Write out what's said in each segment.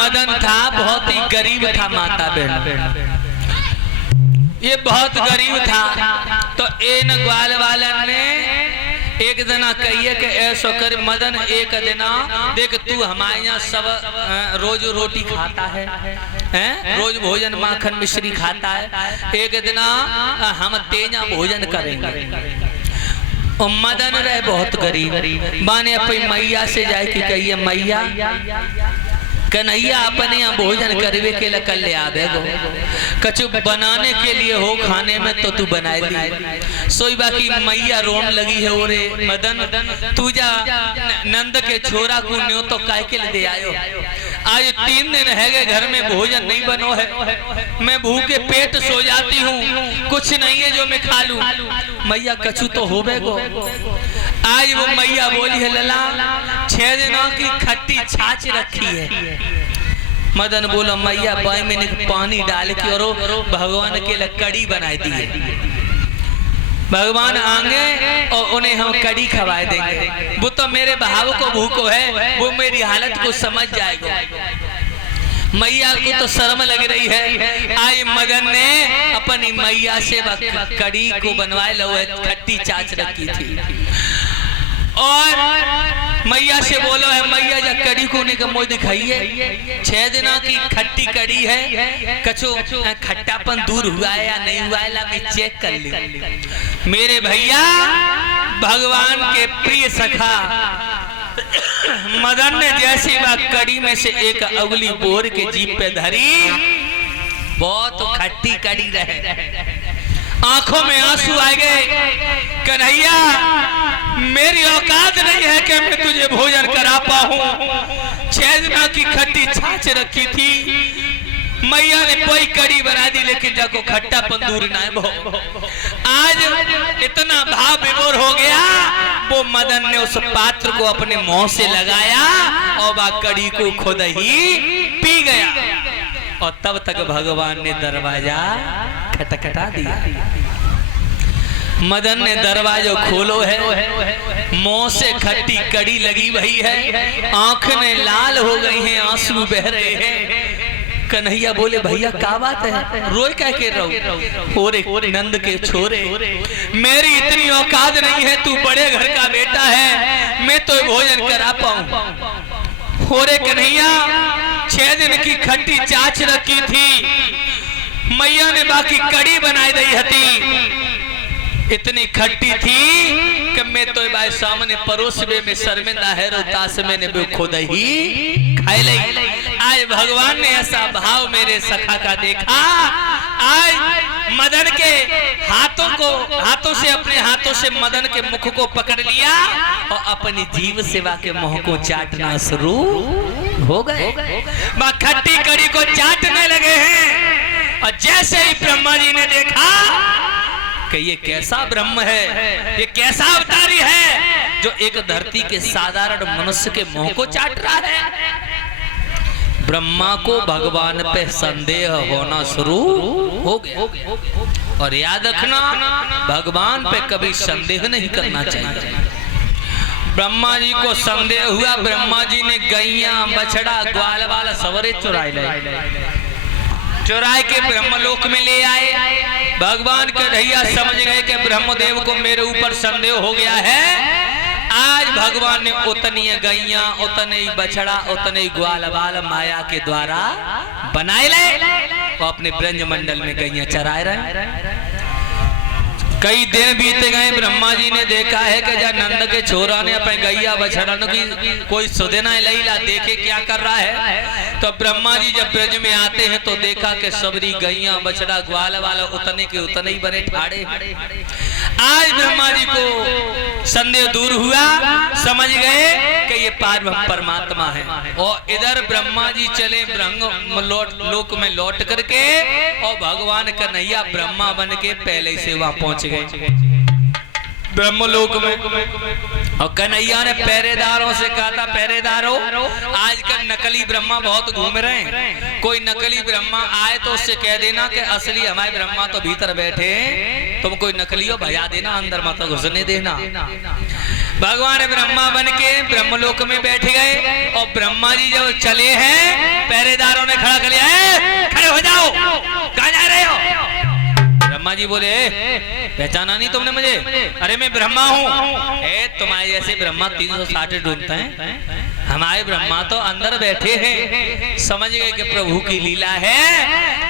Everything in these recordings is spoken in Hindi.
मदन था बहुत ही गरीब था माता बहन, ये बहुत गरीब था। तो इन ग्वाल वालन ने एक दिना कहिए कि ऐसो कर मदन, एक दिना देख तू हमारे यहाँ सब रोज रोटी खाता है, रोज भोजन माखन मिश्री खाता है, एक दिना हम तेजा भोजन करेंगे। और मदन रहे बहुत गरीब, माने अपनी मैया से जाए कि कहिए मैया कन्हैया अपने यहाँ भोजन करवे के लिए कल ले आवे गो, कछु बनाने के लिए हो खाने में तो तू बनाए दी। सोई बाकी मैया रोन लगी है, ओरे मदन तू जा नंद के छोरा को न्यो तो काय के लिए दे आयो, आज 3 दिन है गए घर में भोजन नहीं बनो है, मैं भूखे पेट सो जाती हूँ, कुछ नहीं है जो मैं खा लूं। मैया कछु तो होवे गो। आज वो मैया बोली है लला 6 दिनों की खट्टी छाछ रखी है। मदन बोला मैया बाई में पानी डाल के और भगवान के लिए कड़ी बनाई दी है, भगवान आएंगे और उन्हें हम कड़ी खवाए देंगे, वो तो मेरे भाव को भूखो है, वो मेरी हालत को समझ जाएगा। मैया को तो शर्म लग रही है। आज मदन ने अपनी मैया से कड़ी को बनवाए लो, खट्टी छाछ रखी थी और मैया से बोलो है मैया जा कड़ी को नहीं मुझे दिखाइए, 6 दिनों की खट्टी कड़ी है, कछु खट्टापन दूर हुआ है या नहीं हुआ है, ला मैं चेक कर ली। मेरे भैया भगवान के प्रिय सखा मदन ने जैसी बात कड़ी में से एक अगली बोर के जीप पे धरी, बहुत खट्टी कड़ी रहे, आंखों में आंसू आ गए। कन्हैया मेरी औकात नहीं है कि मैं तुझे भोजन करा पाऊं, 6 दिनों की खट्टी छाछ रखी थी, मैया ने कोई कड़ी बना दी लेकिन जाको खट्टा पंदूर ना है। आज इतना भाव विभोर हो गया, वो मदन ने उस पात्र को अपने मुंह से लगाया और वह कड़ी को खुद ही पी गया। और तब तक भगवान ने दरवाजा खटखटा दिया। मदन ने दरवाजा खोलो है, मुंह से खट्टी कड़ी लगी हुई है, आंखें लाल हो गई हैं, आंसू बह रहे हैं। कन्हैया बोले भैया क्या बात है, रोए कह के रहो, और नंद के छोरे मेरी इतनी औकात नहीं है, तू बड़े घर का बेटा है, मैं तो भोजन करा पाऊं। होरे कन्हैया 6 दिन की खट्टी छाछ रखी थी, मैया ने बाकी कड़ी बनाई दी हती, इतनी खट्टी थी कि मैं तो भाई सामने परोसबे में शर्मिंदा है, रोतास मैंने भी खुद ही खाई ली। आज भगवान ने ऐसा भाव मेरे सखा का देखा, आज मदन के हाथों से अपने हाथों से मदन के मुख को पकड़ लिया और अपनी जीव सेवा के मुंह को चाटना शुरू हो गए। खट्टी कड़ी को चाटने लगे हैं और जैसे ही ब्रह्मा जी ने देखा कि ये कैसा ब्रह्म है, ये कैसा अवतारी है जो एक धरती के साधारण मनुष्य के मुंह को चाट रहा है। ब्रह्मा को भगवान पे संदेह होना शुरू हो गया। और याद रखना भगवान पे कभी संदेह नहीं करना चाहिए। ब्रह्मा जी को संदेह हुआ, ब्रह्मा जी ने गैया बछड़ा ग्वाल वाला सवरे चुराए के ब्रह्मलोक में ले आए। भगवान कन्हैया समझ गए कि ब्रह्मदेव को मेरे ऊपर संदेह हो गया है। आज भगवान ने उतनी गैया, उतने बछड़ा, उतने ग्वाल बाल माया के द्वारा बनाए ले, वो अपने ब्रज मंडल में गैया चराए रहे। कई दिन बीत गए, ब्रह्मा जी ने देखा है कि जब नंद के छोरा ने अपने गैया बछड़न की कोई सुदेना लईला देखे क्या कर रहा है। तो ब्रह्मा जी जब ब्रज में आते हैं तो देखा कि सबरी गैया बछड़ा ग्वाल वाला उतने के उतने ही बने ठाड़े। आज ब्रह्मा जी को संदेह दूर हुआ, समझ गए कि ये परमात्मा है। और इधर ब्रह्मा जी चले ब्रह्म लोक में लौट करके, और भगवान कन्हैया ब्रह्मा बन के पहले से वहां पहुंच गए ब्रह्मलोक में। और कन्हैया ने पहरेदारों से कहा था, पहरेदारों आजकल नकली ब्रह्मा बहुत घूम रहे हैं, कोई नकली ब्रह्मा आए तो उससे कह देना कि असली हमारे ब्रह्मा तो भीतर बैठे, तुम कोई नकली हो भजा देना, अंदर मत घुसने देना। भगवान ब्रह्मा बन के ब्रह्मलोक में बैठ गए और ब्रह्मा जी जब चले हैं पहरेदारों ने खड़ा कर लिया, खड़े हो जाओ, कहाँ जा रहे हो? ब्रह्मा जी बोले, पहचाना नहीं तुमने मुझे? अरे मैं ब्रह्मा हूँ। तुम्हारे जैसे ब्रह्मा 360 ढूंढते हैं, हमारे ब्रह्मा तो अंदर बैठे हैं। समझ गए कि प्रभु की लीला है।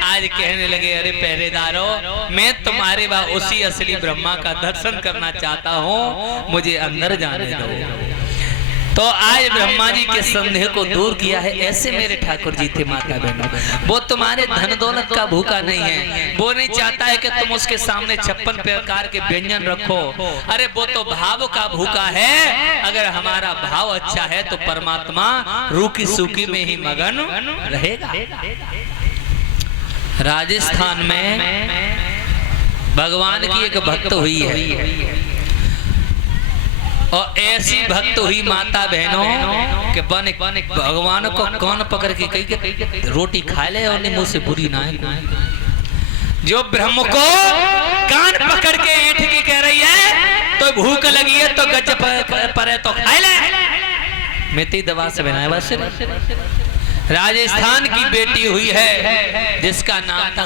आज कहने लगे, अरे पहरेदारों, मैं तुम्हारे उसी असली ब्रह्मा का दर्शन करना चाहता हूँ, मुझे अंदर जाने दो। तो आज ब्रह्मा जी के संदेह को दूर किया है। ऐसे मेरे ठाकुर जी थे माता बहनों, वो तुम्हारे धन दौलत का भूखा नहीं है। वो नहीं चाहता है कि तुम उसके सामने 56 प्रकार के व्यंजन रखो। अरे वो तो भाव का भूखा है। अगर हमारा भाव अच्छा है तो परमात्मा रूखी सूखी में ही मगन रहेगा। राजस्थान में भगवान की एक भक्त हुई है और ऐसी भक्त हुई माता बहनों के बन भगवान को कान पकड़ के कही रोटी खा ले और मुंह से बुरी ना है। जो ब्रह्म को कान पकड़ के ऐंठ के कह रही है तो भूख लगी है तो गज पर है तो खा ले। मेथी दवा से बनाया बस। राजस्थान की बेटी हुई है जिसका नाम था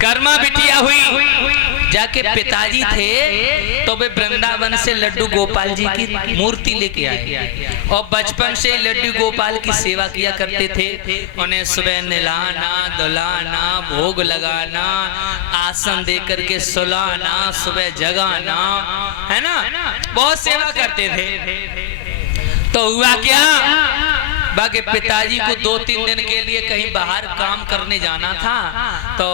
कर्मा बिटिया हुई। जाके पिताजी थे तो वे वृंदावन से लड्डू गोपाल जी की मूर्ति लेके आए और बचपन से लड्डू गोपाल की सेवा किया करते थे। उन्हें सुबह नहलाना, धुलाना, भोग लगाना, आसन दे करके सुलाना, सुबह जगाना, है ना, बहुत सेवा करते थे। तो हुआ क्या, बाकी पिताजी को 2-3 दिन के लिए कहीं बाहर काम करने जाना था तो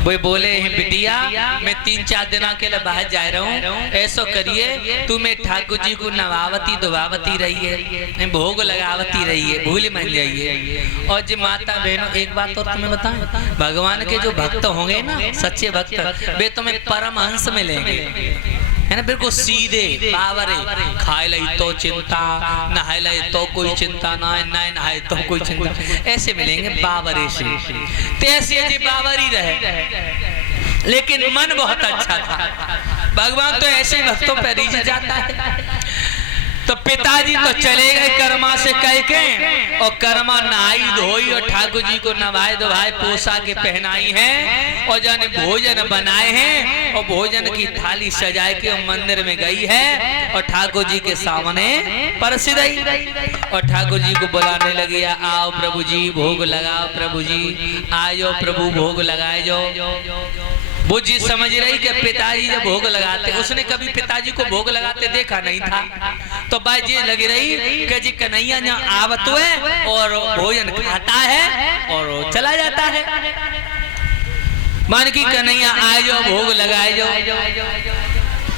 वो बोले, बिटिया मैं 3-4 दिन के लिए बाहर जा रहा हूँ, ऐसा करिए तुम्हें ठाकुर जी को नवावती दुभावती रही है, भोग लगावती रही है, भूल मन जाइए। और जी माता बहनों एक बात और तुम्हें बताएं, भगवान के जो भक्त होंगे ना, सच्चे भक्त, वे तुम्हें परमहंस मिलेंगे, है ना, बिल्कुल सीधे बावरे। खाए लाई तो चिंता, नहाए लाई तो कोई चिंता ना, नहाए तो कोई चिंता, ऐसे मिलेंगे बावरे से। तैसे जी बावरी रहे लेकिन मन बहुत अच्छा था। भगवान तो ऐसे भक्तों पर रिझ जाता है। तो पिताजी तो चले गए कर्मा से कह के, और कर्मा नहाई धोई और ठाकुर जी को नवाए धोवाए पोसा के पहनाई है और जाने भोजन बनाए हैं और भोजन की थाली सजाए के मंदिर में गई है और ठाकुर जी के सामने परस गई और ठाकुर जी को बुलाने लगी, आओ प्रभु जी भोग लगाओ, प्रभु जी आ जाओ, प्रभु भोग लगाए जाओ। वो जी समझ रही कि पिताजी जब भोग लगाते, उसने कभी पिताजी को भोग लगाते देखा नहीं था, तो बाजी लगी रही कि जी कन्हैया यहाँ आवत है और भोजन खाता है और चला जाता है। मान की कन्हैया आ जाओ भोग लगाए जाओ।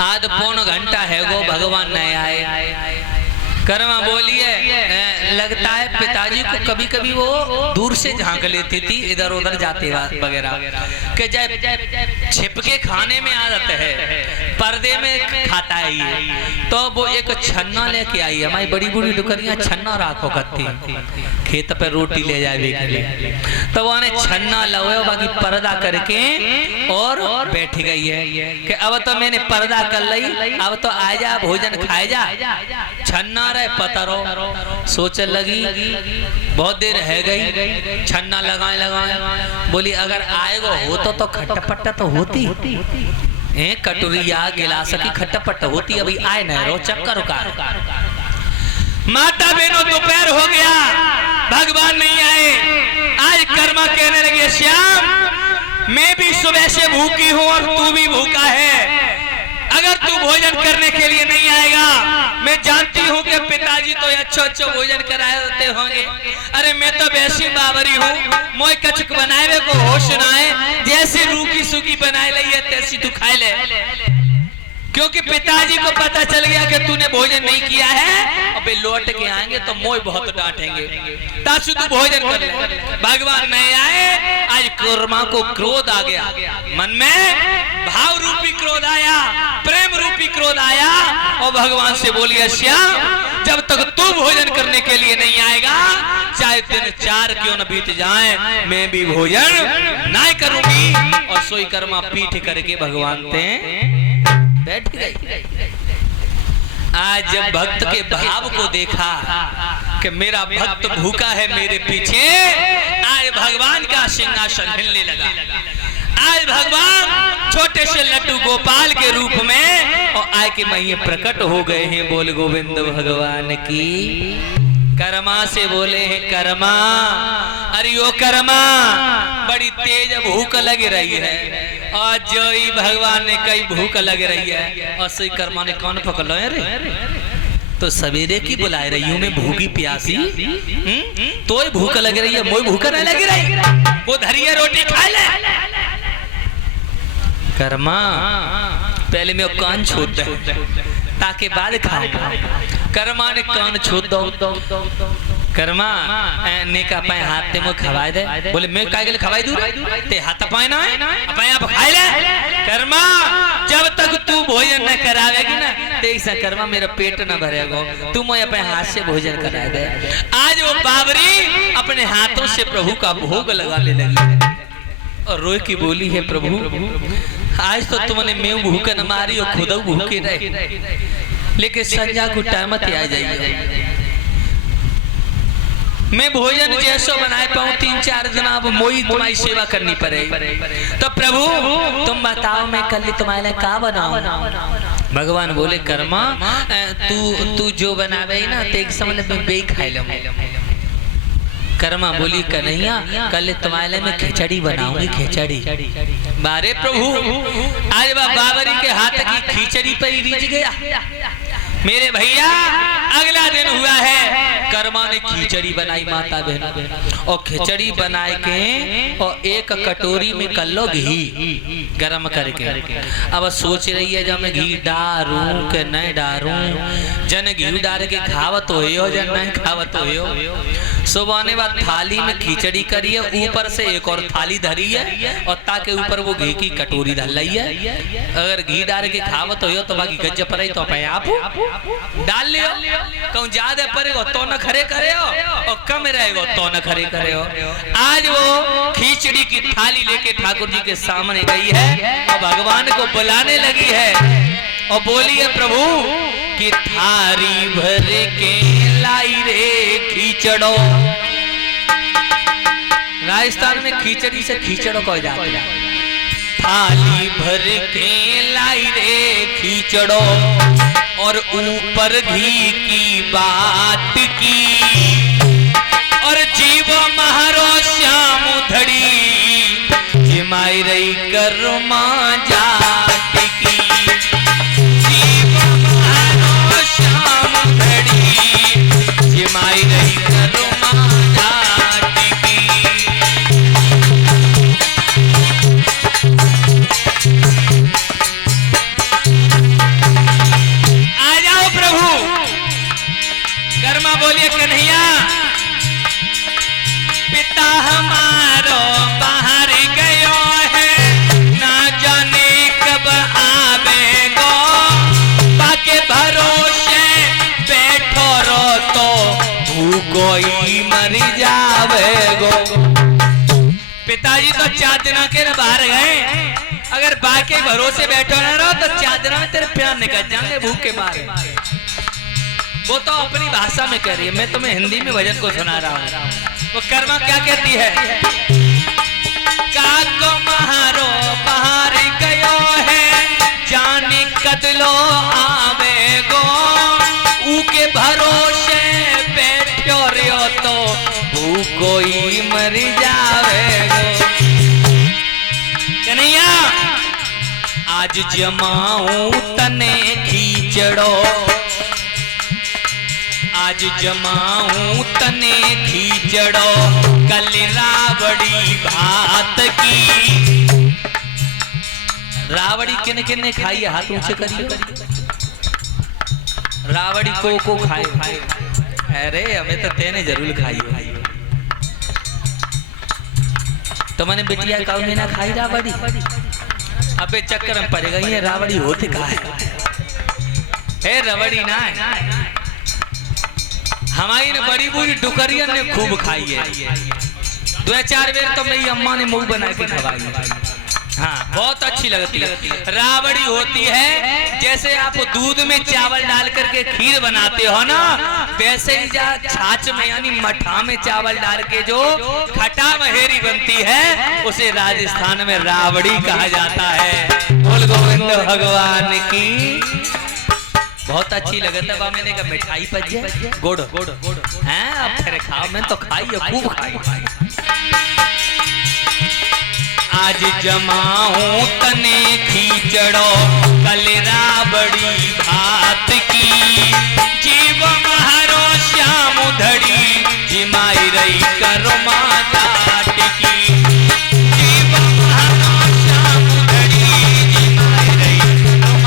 आध पौन घंटा है वो भगवान नहीं आए। कर्मा बोलिए, लगता है पिताजी को कभी कभी वो दूर से झांक लेती थी, इधर उधर जाते वगैरह कि जब छिपके खाने में आदत है, पर्दे में खाता है ये। तो वो एक छन्ना लेके आई, हमारी बड़ी बड़ी दुकानियां छन्ना राखो करती, खेत पे रोटी ले जाए के लिए। तो वो ने छन्ना लवे बाकी पर्दा करके और बैठ गई है कि अब तो मैंने पर्दा कर ली, अब तो आ जा भोजन खाए जा। छन्ना पतरो सोच लगी, बहुत देर है गई, छन्ना लगाए बोली अगर आएगा होता तो खट्टा तो होती, कटोरिया गिलास की खट्टा होती, अभी आए न रो चक्कर का। माता बहनों दोपहर हो गया, भगवान नहीं आए। आज कर्मा कहने लगे, श्याम मैं भी सुबह से भूखी हूँ और तू भी भूखा है, अगर तू भोजन करने के लिए नहीं आएगा, मैं जानती हूँ कि पिताजी तो अच्छा भोजन कराए होते होंगे, अरे मैं तो वैसी बावरी हूँ, मोय कचक बनाए को होश ना है, जैसे रूखी सूखी बनाए ली है तैसी तू खाए ले। क्योंकि पिताजी को पता चल गया कि तूने भोजन नहीं किया है, अबे लौट के आएंगे तो मोय बहुत डांटेंगे, तासु तू भोजन कर ले। भगवान नहीं आए, आज कर्मा को क्रोध आ गया, मन में भाव रूपी क्रोध आया, प्रेम रूपी क्रोध आया और भगवान से बोलिए, श्याम जब तक तू भोजन करने के लिए नहीं आएगा, चाहे दिन 4 क्यों न बीत जाए, मैं भी भोजन नहीं करूंगी। और सोई कर्मा पीठ करके भगवान ते बैठ गई। आज जब भक्त के भाव को देखा कि मेरा भक्त भूखा है मेरे पीछे, आज भगवान का सिंहासन हिलने लगा। आज भगवान छोटे से लड्डू गोपाल के रूप में और आय के महिये प्रकट हो गए हैं। बोल गोविंद भगवान की। कर्मा से बोले हैं कर्मा, अरे ओ कर्मा बड़ी तेज भूख लग रही है। और जो ही भगवान ने कई भूख लग रही है और सही कर्मा ने कौन पकड़ लो रे, तो सवेरे की बुलाए रही हूँ मैं भूखी प्यासी, तो भूख लग रही है, मोई भूख न लग रही, वो धरिए रोटी खा ले। कर्मा पहले मैं कान छोड़ दे ताकि बाद खाऊंगा। कर्मा ने कान छोड़ दो। कर्मा ने का पाए हाथ ते मो खवाए दे। बोले मैं काहे के लिए खवाई दूं ते हाथ पाए ना पाए आप खाए ले। कर्मा जब तक तू भोजन न करावेगी ना ते ऐसा कर्मा मेरा पेट न भरेगा, तू मोए अपने हाथ से भोजन करा दे। आज वो बाबरी अपने हाथों से प्रभु का भोग लगाने लगी और रोए की बोली है प्रभु आज तो तुमने मैं भूख न मारी और खुद भूखे रहे, लेकिन संजा को टाइम आ जाइए मैं भोजन जैसो बनाए पाऊं 3-4 दिन अब मोई तुम्हारी सेवा करनी पड़ेगी। तो प्रभु तुम बताओ मैं कल तुम्हारे लिए क्या बनाऊं। भगवान बोले कर्मा तू जो बनावे ना तो एक समय में बे खाई लूं। कर्मा बोली कन्हैया कल तुम्हारे लिए मैं खिचड़ी बनाऊंगी, खिचड़ी। बारे प्रभु आज बाबरी के हाथ की खिचड़ी पे ही रिझ गया मेरे भैया। अगला दिन हुआ है कर्मा ने खिचड़ी बनाई माता बहन और खिचड़ी बनाए के और एक कटोरी में कर लो घी गरम करके। अब सोच रही है जब मैं घी डारूं के नहीं डारूं, जन घी डाल के खावत हो जन नहीं खावत हो। सुबह आने बाद थाली में खिचड़ी करी है, ऊपर से एक और थाली धरी है और ताकि ऊपर वो घी की कटोरी धर ली है। अगर घी डाल के खावत हो तो बाकी गज्ज पर तो पे आप डाल लियो, कहूं ज्यादा पड़ेगा तो न खरे करे हो और कम रहेगा तो न खरे करे हो। आज वो खिचड़ी की थाली लेके ठाकुर जी के सामने गई है और भगवान को बुलाने लगी है और बोली है प्रभु कि थारी भर के लाई रे खिचड़ो। राजस्थान में खिचड़ी से खिचड़ो कहा जाता है। थाली भर के लाई रे खिचड़ो और ऊपर घी की बात की और जीव महारो श्याम धड़ी जिमाई रही कर्मा जात की। जीव महारो श्याम धड़ी जिमाई रही कर्मा जात की। कर्मा बोलिए कन्हैया पिता हमारो बाहर गयो है, ना जाने कब आवेगो, बाके भरोसे बैठो रो तो भूखो ही मर जावेगो। पिताजी तो 4 दिन के बाहर गए, अगर बाके भरोसे बैठो ना रहो तो 4 दिन में तेरे प्यार निकल जाएंगे भूख के मारे। वो तो अपनी भाषा में कह रही है, मैं तुम्हें हिंदी में भजन को सुना रहा हूँ। वो कर्मा क्या कहती है, काको महारो बाहर गयो है, जाने कदलो आवेगो, ऊके भरोसे बैठो रियो तो भूखो ही मर जावेगो। कन्हैया आज जमाऊं तने खिचड़ो, आज जमाऊं तने खिचड़ो, कल रावड़ी भात की। रावड़ी किन किन ने खाई है, हाथ ऊंचे करिए। रावड़ी को खाए? अरे हमें तो तेने जरूर खाई है। तो मैंने बिटिया कौन ने ना खाई रावड़ी? अबे चक्कर में पड़ेगा, ये रावड़ी होती कहाँ है? रावड़ी ना है, हमारी ने बड़ी बुरी डुकरिया ने खूब खाई है। 2-4 बेर तो मेरी अम्मा ने मुंह बना के खवाई हाँ, बहुत अच्छी लगती है। राबड़ी होती है जैसे आप दूध में चावल डाल करके खीर बनाते हो ना, वैसे ही छाछ में यानी मठा में चावल डाल के जो खटा महेरी बनती है उसे राजस्थान में राबड़ी कहा जाता है। बोल गोविंद भगवान की। बहुत अच्छी लगता है। मैंने कहा मिठाई पज गोड़ हैं, अब फिर खाओ। मैं तो खाई खूब खाई। आज जमाऊं तने खींचड़ो कल राबड़ी भात की, जीव महारो श्याम धड़ी जिमाई रही करो माता की। जीव महारो श्याम धड़ी जिमाई रही करो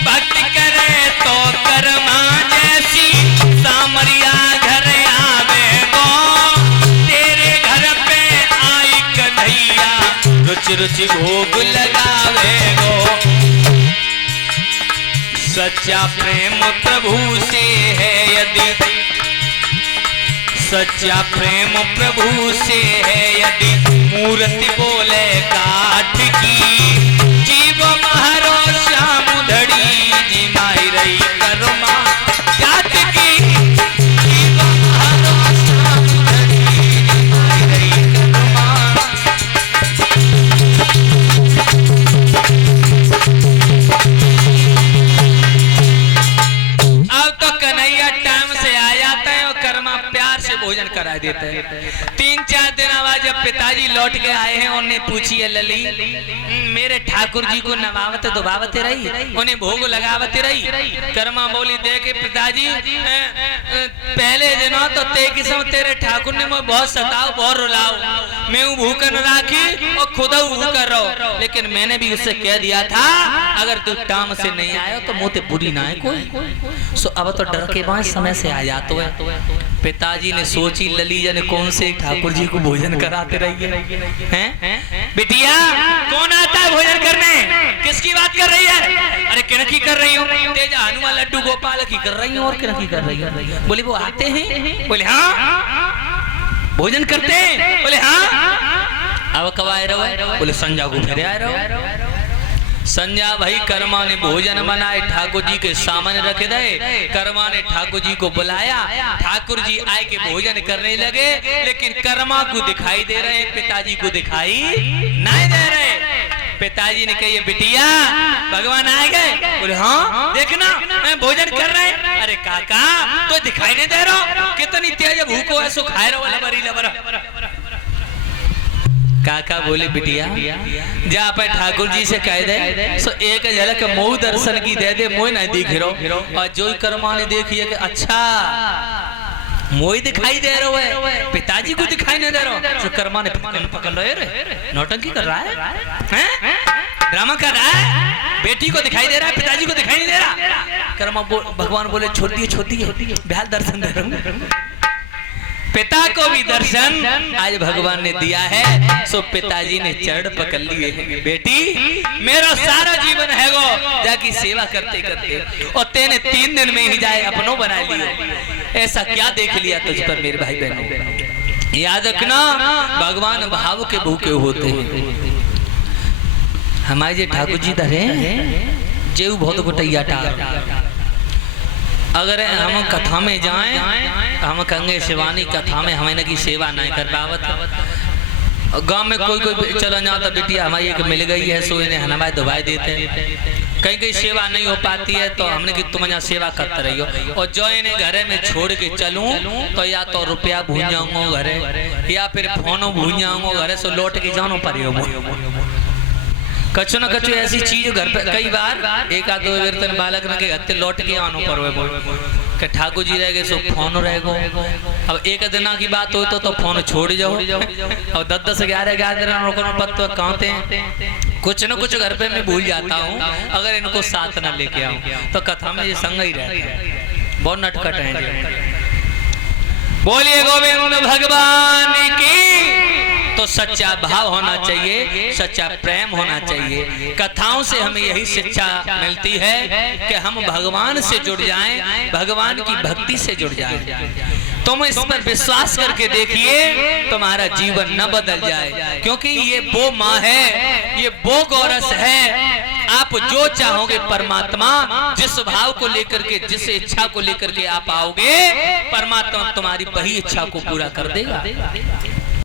भक्ति करे तो कर्मा जैसी सामरिया घर आवे गो, तेरे घर पे आई कन्हैया रुचि रुचि भोग लगावे गो। सच्चा प्रेम प्रभु से है यदि, सच्चा प्रेम प्रभु से है यदि मूर्ति बोले काठ की, जीव महारो श्याम धड़ी जिमाई रही करमा जात की। जीव महारो श्याम धड़ी जिमाई रही करमा। अब तो कन्हैया टाइम से आ जाता है और कर्मा प्यार से भोजन करा देते हैं। 3-4 दिन बाद जब पिताजी लौट के आए हैं, उन्हें पूछी है लली मेरे ठाकुर जी को नवावत दुबावते रही, उन्हें भोग लगावते रही। कर्मा बोली देखे पिताजी पहले दिनों तो ते किस्म तेरे ठाकुर ने मुझे बहुत सताओ बहुत रुलाओ, मैं भूखन राखी और खुद भूखर रहो, लेकिन मैंने भी उससे कह दिया था अगर तू टाइम से नहीं आया तो मोते बुरी ना है कोई। सो अब तो डर के बाद समय से आ जाते है। पिताजी ने सोची लली जन कौन से ठाकुर जी को भोजन कराते रहिए हैं। बिटिया कौन आता है भोजन करने, किसकी बात कर रही है? अरे किनकी कर रही हूँ? तेजा हनुमान लड्डू गोपाल की कर रही हूँ। और किनकी कर रही हूँ? बोले वो आते हैं। बोले हाँ। भोजन करते हैं? बोले हाँ। अब कब आए रहो? बोले संजा को फिर आए रहो। संजा भाई कर्मा ने भोजन बनाए ठाकुर जी के सामने रख दे। कर्मा ने ठाकुर जी को बुलाया, ठाकुर जी आए के भोजन करने लगे, लेकिन कर्मा को दिखाई दे रहे, पिताजी को दिखाई नहीं दे रहे। पिताजी ने कही बिटिया भगवान आ गए? बोले हाँ देखना मैं भोजन कर रहे हैं। अरे काका तो दिखाई नहीं दे रहा, कितनी तेज भूख हो ऐसो खाए रहो लबरी लबरा। काका बोले बिटिया जा पे ठाकुर जी से कह दे सो एक झलक मोह दर्शन की दे दे, मोह नहीं दिख रहा। और जो कर्मा ने देखिए कि अच्छा मोह दिखाई दे रहा है, पिताजी को दिखाई नहीं दे रहा। तो कर्मा ने पकड़ लो रे नौटंकी कर रहा है, ड्रामा कर रहा है। बेटी को दिखाई दे रहा है, पिताजी को दिखाई नहीं दे रहा। कर्मा भगवान बोले छोटी है बिहार दर्शन दे रहा हूँ। पिता को भी दर्शन आज भगवान ने दिया है। सो पिताजी ने चरण पकड़ लिए हैं। बेटी मेरा सारा जीवन है गो जाकी सेवा करते करते, और तेने 3 दिन में ही जाए अपनों बना लिया। ऐसा क्या देख लिया तुझ पर मेरे भाई बहनों? याद रखना भगवान भाव के भूखे होते हैं। हमारे जे ठाकुर जी धरे जेऊ बहुत गोटैया टार। अगर हम कथा में जाएं हम कहेंगे शिवानी कथा में हमें की सेवा नहीं कर पावत। गांव में कोई चला जाता बिटिया हमारी एक मिल गई है सो इन्हें हनवाई दवाई देते हैं। कहीं सेवा नहीं हो पाती है तो हमने कि तुम यहाँ सेवा करते रही हो, और जो इन्हें घरे में छोड़ के चलूं तो या तो रुपया भूल जाऊंगा घरे या फिर फोनो भूल जाऊंगा घरे, सो लौट के जानो पड़ेगा। कछु न कछु ऐसी चीज घर पे कई बार एक आध 2 कीर्तन बालक न के हत्ते लौट के आनो पर ठाकुर जी रह गए सो फोन रह गो। अब एक दिन की बात हो तो फोन छोड़ जाओ, और 10-10 11 दिन रोको पत्तो कहते हैं। कुछ न कुछ घर पे मैं भूल जाता हूँ, अगर इनको साथ न लेके आऊँ तो कथा में ये संग ही रहता है। बहुत नटखट है। बोलिए गोविंद भगवान की। तो सच्चा भाव होना चाहिए, सच्चा प्रेम होना चाहिए। कथाओं से हमें यही शिक्षा मिलती है कि हम भगवान से जुड़ जाएं, भगवान की भक्ति से जुड़ जाएं। तुम इस पर विश्वास करके देखिए, तुम्हारा जीवन न बदल जाए, क्योंकि ये वो माँ है, ये वो गोरस है। आप जो चाहोगे परमात्मा जिस भाव को लेकर के, जिस इच्छा को लेकर के आप आओगे, परमात्मा तुम्हारी वही इच्छा को पूरा कर देगा।